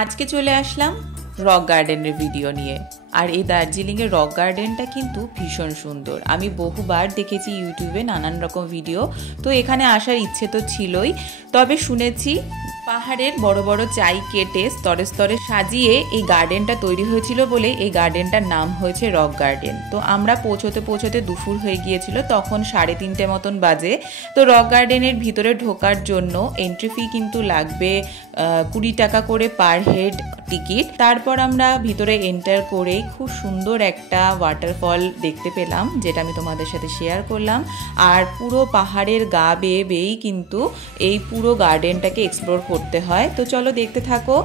আজকে চলে আসলাম রক গার্ডেনের ভিডিও নিয়ে। আর এই দার্জিলিংয়ের রক গার্ডেনটা কিন্তু ভীষণ সুন্দর। আমি বহুবার দেখেছি ইউটিউবে নানান রকম ভিডিও, তো এখানে আসার ইচ্ছে তো ছিলই। তবে শুনেছি পাহাড়ের বড় বড় চাই কেটে স্তরে স্তরে সাজিয়ে এই গার্ডেনটা তৈরি হয়েছিল বলে এই গার্ডেনটার নাম হয়েছে রক গার্ডেন। তো আমরা পৌঁছতে পৌঁছতে দুপুর হয়ে গিয়েছিল, তখন 3:30 মতন বাজে। তো রক গার্ডেনের ভিতরে ঢোকার জন্য এন্ট্রি ফি কিন্তু লাগবে 20 টাকা করে পার হেড টিকিট। তারপর আমরা ভিতরে এন্টার করে খুব সুন্দর একটা ওয়াটারফল দেখতে পেলাম, যেটা আমি তোমাদের সাথে শেয়ার করলাম। আর পুরো পাহাড়ের গা বেয়ে বেয়েই কিন্তু এই পুরো গার্ডেনটাকে এক্সপ্লোর করতে হয়। তো চলো দেখতে থাকো।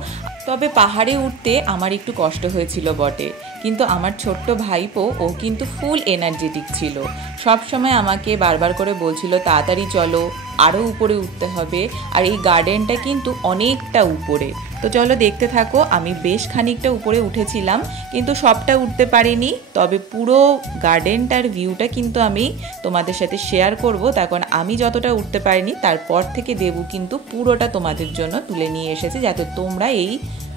তবে পাহাড়ে উঠতে আমার একটু কষ্ট হয়েছিল বটে, কিন্তু আমার ছোট্ট ভাইপো ও কিন্তু ফুল এনার্জেটিক ছিল। সব সময় আমাকে বারবার করে বলছিল তাড়াতাড়ি চলো, আরও উপরে উঠতে হবে। আর এই গার্ডেনটা কিন্তু অনেকটা উপরে। তো চলো দেখতে থাকো। আমি বেশ খানিকটা উপরে উঠেছিলাম, কিন্তু সবটা উঠতে পারিনি। তবে পুরো গার্ডেনটার ভিউটা কিন্তু আমি তোমাদের সাথে শেয়ার করব। তখন আমি যতটা উঠতে পারিনি, তারপর থেকে দেবু কিন্তু পুরোটা তোমাদের জন্য তুলে নিয়ে এসেছে, যাতে তোমরা এই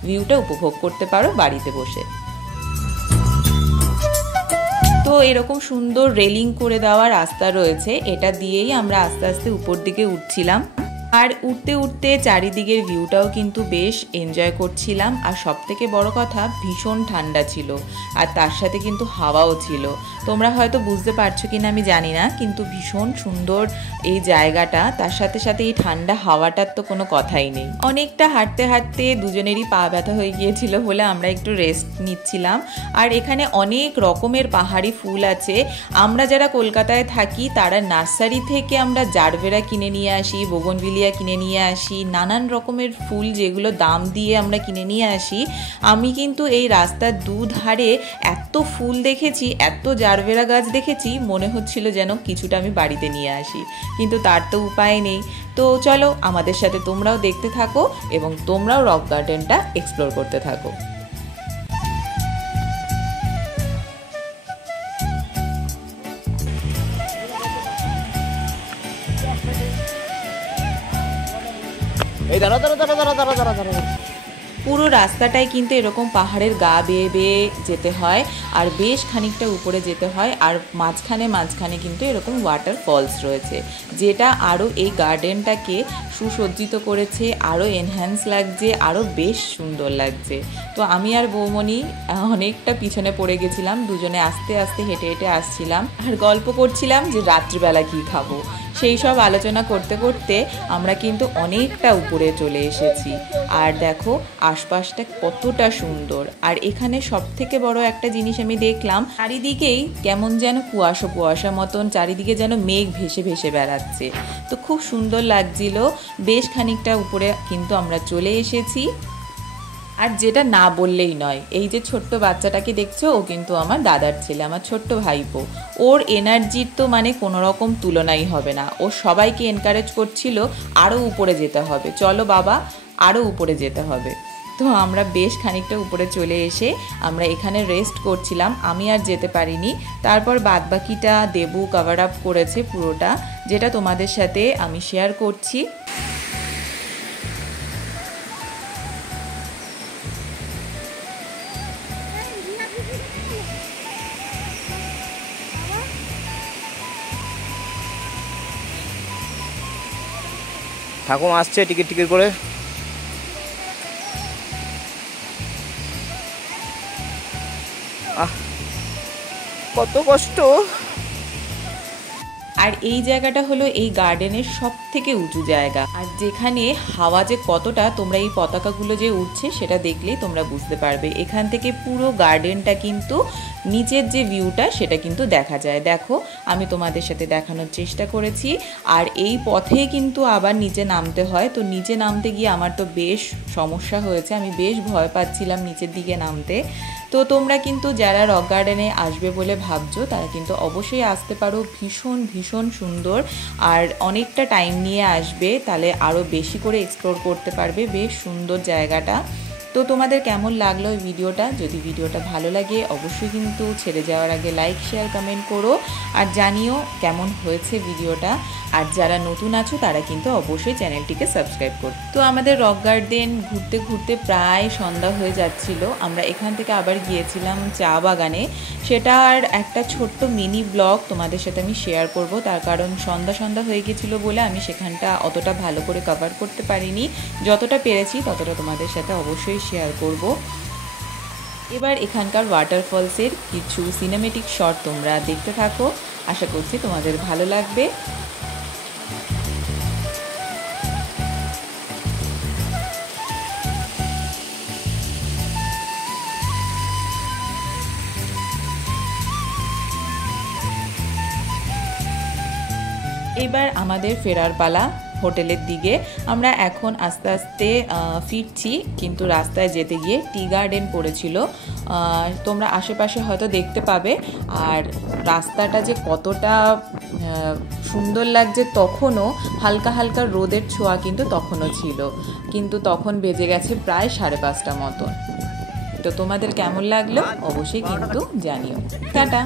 ভিউটা উপভোগ করতে পারো বাড়িতে বসে। তো এরকম সুন্দর রেলিং করে দেওয়া রাস্তা রয়েছে, এটা দিয়েই আমরা আস্তে আস্তে উপর দিকে উঠছিলাম। আর উঠতে উঠতে চারিদিকের ভিউটাও কিন্তু বেশ এনজয় করছিলাম। আর সব থেকে বড় কথা, ভীষণ ঠান্ডা ছিল, আর তার সাথে কিন্তু হাওয়াও ছিল। তোমরা হয়তো বুঝতে পারছো কিনা আমি জানি না, কিন্তু ভীষণ সুন্দর এই জায়গাটা। তার সাথে সাথে এই ঠান্ডা হাওয়াটার তো কোনো কথাই নেই। অনেকটা হাঁটতে হাঁটতে দুজনেরই পা ব্যথা হয়ে গিয়েছিল বলে আমরা একটু রেস্ট নিচ্ছিলাম। আর এখানে অনেক রকমের পাহাড়ি ফুল আছে। আমরা যারা কলকাতায় থাকি তারা নার্সারি থেকে আমরা জারবেরা কিনে নিয়ে আসি, বোগনভিলিয়া কিনে নিয়ে আসি, নানান রকমের ফুল যেগুলো দাম দিয়ে আমরা কিনে নিয়ে আসি। আমি কিন্তু এই রাস্তার দুধারে এত ফুল দেখেছি, এত জারবেরা গাছ দেখেছি, মনে হচ্ছিল যেন কিছুটা আমি বাড়িতে নিয়ে আসি, কিন্তু তার তো উপায় নেই। তো চলো আমাদের সাথে তোমরাও দেখতে থাকো এবং তোমরাও রক গার্ডেনটা এক্সপ্লোর করতে থাকো। এই দাঁড়া দাঁড়া দাঁড়া দাঁড়া দাঁড়া দাঁড়া দাঁড়া। পুরো রাস্তাটাই কিন্তু এরকম পাহাড়ের গা বেয়ে বেয়ে যেতে হয়, আর বেশ খানিকটা উপরে যেতে হয়। আর মাঝখানে মাঝখানে কিন্তু এরকম ওয়াটার ফলস রয়েছে, যেটা আরও এই গার্ডেনটাকে সুসজ্জিত করেছে, আরও এনহ্যান্স লাগছে, আরও বেশ সুন্দর লাগছে। তো আমি আর বৌমণি অনেকটা পিছনে পড়ে গেছিলাম, দুজনে আস্তে আস্তে হেঁটে হেঁটে আসছিলাম আর গল্প করছিলাম যে রাত্রিবেলা কী খাবো। সেই সব আলোচনা করতে করতে আমরা কিন্তু অনেকটা উপরে চলে এসেছি। আর দেখো আশপাশটা কতটা সুন্দর। আর এখানে সব থেকে বড় একটা জিনিস আমি দেখলাম, চারিদিকেই কেমন যেন কুয়াশা কুয়াশা মতন, চারিদিকে যেন মেঘ ভেসে ভেসে বেড়াচ্ছে। তো খুব সুন্দর লাগছিল। বেশ খানিকটা উপরে কিন্তু আমরা চলে এসেছি। আর যেটা না বললেই নয়, এই যে ছোট্ট বাচ্চাটাকে দেখছো, ও কিন্তু আমার দাদার ছেলে, আমার ছোট্ট ভাইপো। ওর এনার্জির তো মানে কোনো রকম তুলনাই হবে না। ও সবাইকে এনকারেজ করছিল আরও উপরে যেতে হবে, চলো বাবা আরও উপরে যেতে হবে। তো আমরা বেশ খানিকটা উপরে চলে এসে আমরা এখানে রেস্ট করছিলাম। আমি আর যেতে পারিনি। তারপর বাদবাকিটা দেবু কভার আপ করেছে পুরোটা, যেটা তোমাদের সাথে আমি শেয়ার করছি। ঠাকুমা আসছে টিকিট টিকিট করে। আহ কত কষ্ট। আর এই জায়গাটা হলো এই গার্ডেনের সব থেকে উঁচু জায়গা, আর যেখানে হাওয়া যে কতটা, তোমরা এই পতাকাগুলো যে উঠছে সেটা দেখলেই তোমরা বুঝতে পারবে। এখান থেকে পুরো গার্ডেনটা কিন্তু নিচের যে ভিউটা সেটা কিন্তু দেখা যায়। দেখো আমি তোমাদের সাথে দেখানোর চেষ্টা করেছি। আর এই পথে কিন্তু আবার নিচে নামতে হয়। তো নিচে নামতে গিয়ে আমার তো বেশ সমস্যা হয়েছে, আমি বেশ ভয় পাচ্ছিলাম নিচের দিকে নামতে। তো তোমরা কিন্তু যারা রক গার্ডেনে আসবে বলে ভাবছো, তারা কিন্তু অবশ্যই আসতে পারো। ভীষণ ভীষণ সুন্দর। আর অনেকটা টাইম নিয়ে আসবে, তাহলে আরও বেশি করে এক্সপ্লোর করতে পারবে। বেশ সুন্দর জায়গাটা। তো তোমাদের কেমন লাগলো এই ভিডিওটা? যদি ভিডিওটা ভালো লাগে অবশ্যই কিন্তু ছেড়ে যাওয়ার আগে লাইক শেয়ার কমেন্ট করো আর জানিও কেমন হয়েছে ভিডিওটা। আর যারা নতুন আছো তারা কিন্তু অবশ্যই চ্যানেলটিকে সাবস্ক্রাইব করো। তো আমাদের রক গার্ডেন ঘুরতে ঘুরতে প্রায় সন্ধ্যা হয়ে যাচ্ছিল। আমরা এখান থেকে আবার গিয়েছিলাম চা বাগানে। সেটার একটা ছোট্ট মিনি ব্লগ তোমাদের সাথে আমি শেয়ার করব, তার কারণ সন্ধ্যা হয়ে গেছিলো বলে আমি সেখানটা অতটা ভালো করে কভার করতে পারিনি। যতটা পেরেছি ততটা তোমাদের সাথে অবশ্যই শেয়ার করব। এবার এখানকার ওয়াটারফলসের কিছু সিনেমেটিক শট তোমরা দেখতে থাকো, আশা করছি তোমাদের ভালো লাগবে। এবার আমাদের ফেরার পালা হোটেলের দিকে। আমরা এখন আস্তে আস্তে ফিরছি, কিন্তু রাস্তায় যেতে গিয়ে টি গার্ডেন পড়েছিল, তোমরা আশেপাশে হয়তো দেখতে পাবে। আর রাস্তাটা যে কতটা সুন্দর লাগছে, তখনও হালকা হালকা রোদের ছোঁয়া কিন্তু তখনও ছিল, কিন্তু তখন বেজে গেছে প্রায় 5:30 মতন। তো তোমাদের কেমন লাগলো অবশ্যই কিন্তু জানিও। টাটা।